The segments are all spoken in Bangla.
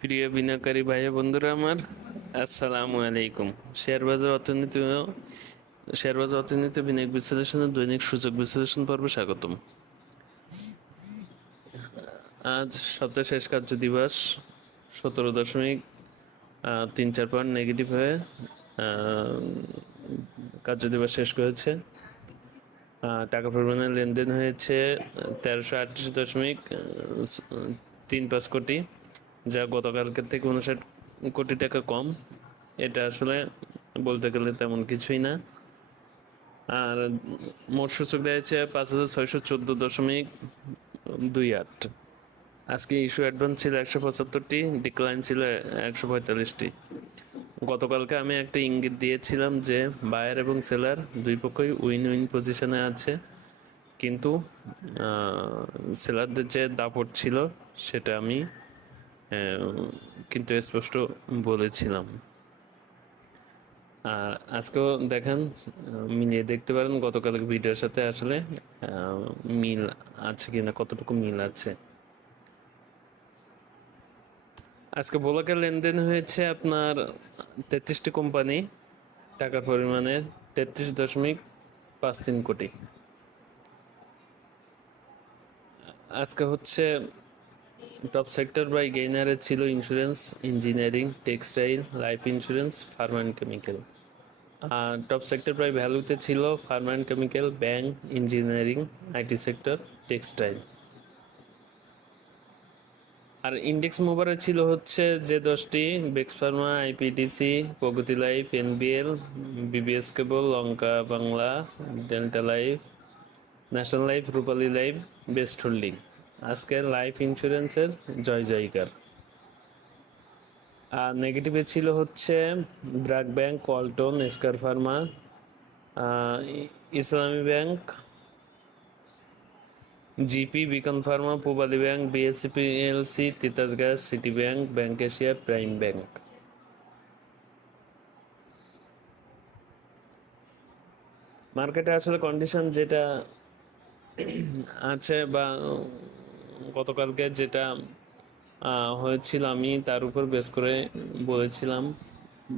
প্রিয় বিনিয়োগকারী ভাই বন্ধুরা আমার, আসসালামু আলাইকুম। শেয়ার বাজার অর্থনীতি শেয়ার বাজার অর্থনীতি বিনিয়োগ বিশ্লেষণের দৈনিক সূচক বিশ্লেষণ পর্বে স্বাগতম। আজ সপ্তাহের শেষ কার্য দিবস, সতেরো দশমিক তিন চার পয়েন্ট নেগেটিভ হয়ে কার্য দিবস শেষ করেছে। টাকা পরিমাণে লেনদেন হয়েছে তেরোশো আটত্রিশ দশমিক তিন পাঁচ কোটি। যা গতকালকের থেকে উনষাট কোটি টাকা কম, এটা আসলে বলতে গেলে তেমন কিছুই না। আর মোট সূচক দিয়েছে পাঁচ হাজার ছয়শো চোদ্দ দশমিক দুই আট। আজকে ইস্যু অ্যাডভান্স ছিল একশো পঁচাত্তরটি, ডিক্লাইন ছিল একশো পঁয়তাল্লিশটি। গতকালকে আমি একটা ইঙ্গিত দিয়েছিলাম যে বায়ার এবং সেলার দুই পক্ষই উইন উইন পজিশনে আছে, কিন্তু সেলারদের যে দাপট ছিল সেটা আমি কিন্তু স্পষ্ট বলেছিলাম। আর আজকেও দেখেন মিলিয়ে দেখতে পারেন গতকাল ভিডিওর সাথে আসলে মিল আছে কিনা, কতটুকু মিল আছে। আজকে বলাকের লেনদেন হয়েছে আপনার তেত্রিশটি কোম্পানি, টাকার পরিমাণে তেত্রিশ দশমিক পাঁচ তিন কোটি। আজকে হচ্ছে টপ সেক্টর বাই গেইনারে ছিল insurance engineering textile life insurance pharma and chemical R top sector by ভ্যালুতে ছিল pharma and chemical bank engineering IT sector textile R index মোবারে ছিল হচ্ছে যে দশটি বেক্স pharma আইপিটিসি Pragati life NBL BBS cable LankaBangla Delta life national life Rupali life best holding আজকে লাইফ ইন্স্যুরেন্সের জয় জয়কার। আর নেগেটিভে ছিল হচ্ছে ব্র্যাক ব্যাংক কলটন এসকার pharma Islami bank GP Beacon pharma Pubali bank BSC LC Titas gas city bank bank Asia prime bank মার্কেটে আসলে কন্ডিশন যেটা আছে বা গতকালকে যেটা হয়েছিল আমি তার উপর বেস করে বলেছিলাম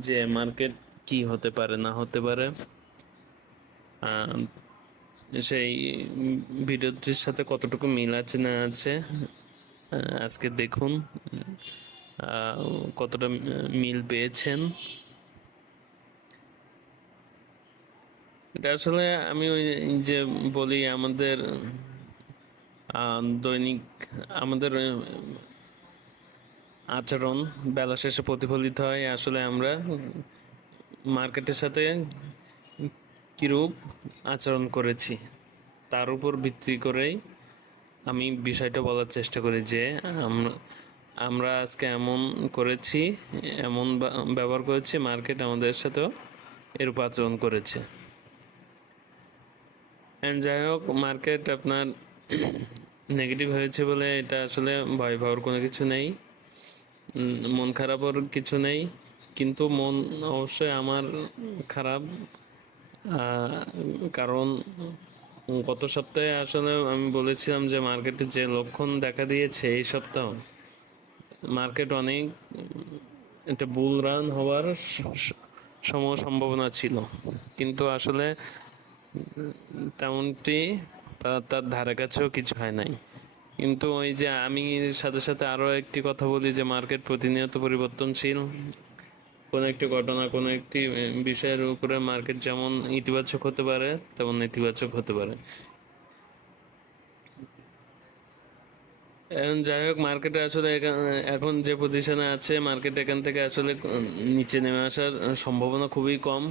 যে মার্কেট কি হতে পারে, না হতে পারে। সেই ভিডিওটির সাথে কতটুকু মিল আছে, না আছে আজকে দেখুন কতটা মিল পেয়েছেন। এটা আসলে আমি ওই যে বলি আমাদের দৈনিক আমাদের আচরণ বেলা শেষে প্রতিফলিত হয়। আসলে আমরা মার্কেটের সাথে কিরূপ আচরণ করেছি, তার উপর ভিত্তি করেই আমি বিষয়টা বলার চেষ্টা করি যে আমরা আজকে এমন করেছি, এমন ব্যবহার করেছি, মার্কেট আমাদের সাথেও এরূপ আচরণ করেছে। And যাই হোক, মার্কেট আপনার নেগেটিভ হয়েছে বলে এটা আসলে ভয় পাওয়ার কোনো কিছু নেই। মন খারাপের কিছু নেই। কিন্তু মন অবশ্যই আমার খারাপ। কারণ গত সপ্তাহে আসলে আমি বলেছিলাম যে মার্কেটে যে লক্ষণ দেখা দিয়েছে এই সপ্তাহ মার্কেট অনেক, একটা বুল রান হওয়ার সম সম্ভাবনা ছিল। কিন্তু আসলে তেমনটি তার ধারে কাছেও কিছু হয় নাই। কিন্তু ওই যে আমি সাথে সাথে আরও একটি কথা বলি যে মার্কেট প্রতিনিয়ত পরিবর্তনশীল। কোনো একটি ঘটনা, কোনো একটি বিষয়ের উপরে মার্কেট যেমন ইতিবাচক হতে পারে, তেমন নেতিবাচক হতে পারে। এখন যাই হোক, মার্কেটে আসলে এখন যে পজিশনে আছে, মার্কেট এখান থেকে আসলে নিচে নেমে আসার সম্ভাবনা খুবই কম।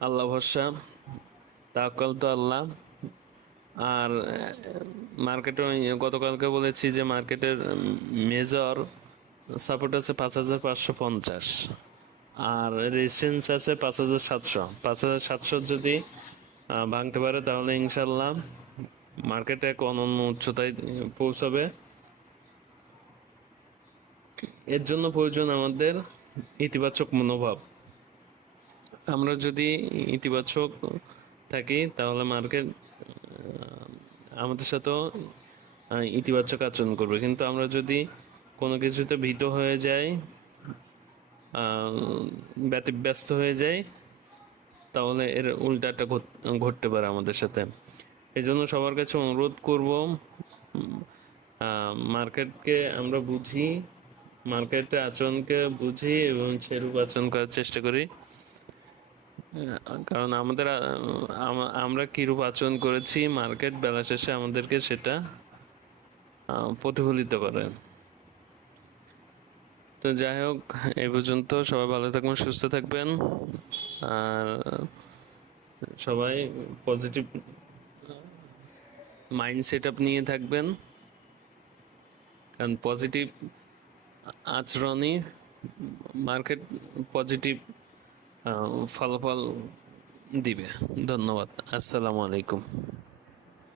আল্লাহ ভরসা। তাকাল তো আল্লাহ। আর মার্কেটে গতকালকে বলেছি যে মার্কেটের মেজর সাপোর্ট আছে পাঁচ হাজার পাঁচশো পঞ্চাশ। আর রেজিস্ট্যান্স আছে পাঁচ হাজার সাতশো। পাঁচ হাজার সাতশো যদি ভাঙতে পারে তাহলে ইনশাল্লাহ মার্কেট এক অনন্য উচ্চতায় পৌঁছাবে। এর জন্য প্রয়োজন আমাদের ইতিবাচক মনোভাব। আমরা যদি ইতিবাচক থাকি তাহলে মার্কেট আমাদের সাথেও ইতিবাচক আচরণ করবে। কিন্তু আমরা যদি কোনো কিছুতে ভীত হয়ে আহ, ব্যতিব্যস্ত হয়ে যায় তাহলে এর উল্টাটা ঘট- ঘটতে পারে আমাদের সাথে। এই জন্য সবার কাছে অনুরোধ করব মার্কেটকে আমরা বুঝি মার্কেটের আচরণকে বুঝি এবং সেরূপ আচরণ করার চেষ্টা করি। কারণ আমাদের আমরা কিরূপ আচরণ করেছি মার্কেট বেলা শেষে আমাদেরকে সেটা প্রতিফলিত করে। তো যাই হোক, এই পর্যন্ত সবাই ভালো থাকবেন, সুস্থ থাকবেন। আর সবাই পজিটিভ মাইন্ড সেট আপ নিয়ে থাকবেন। কারণ পজিটিভ আচরণই মার্কেট পজিটিভ ফলাফল দিবে। ধন্যবাদ। আসসালামু আলাইকুম।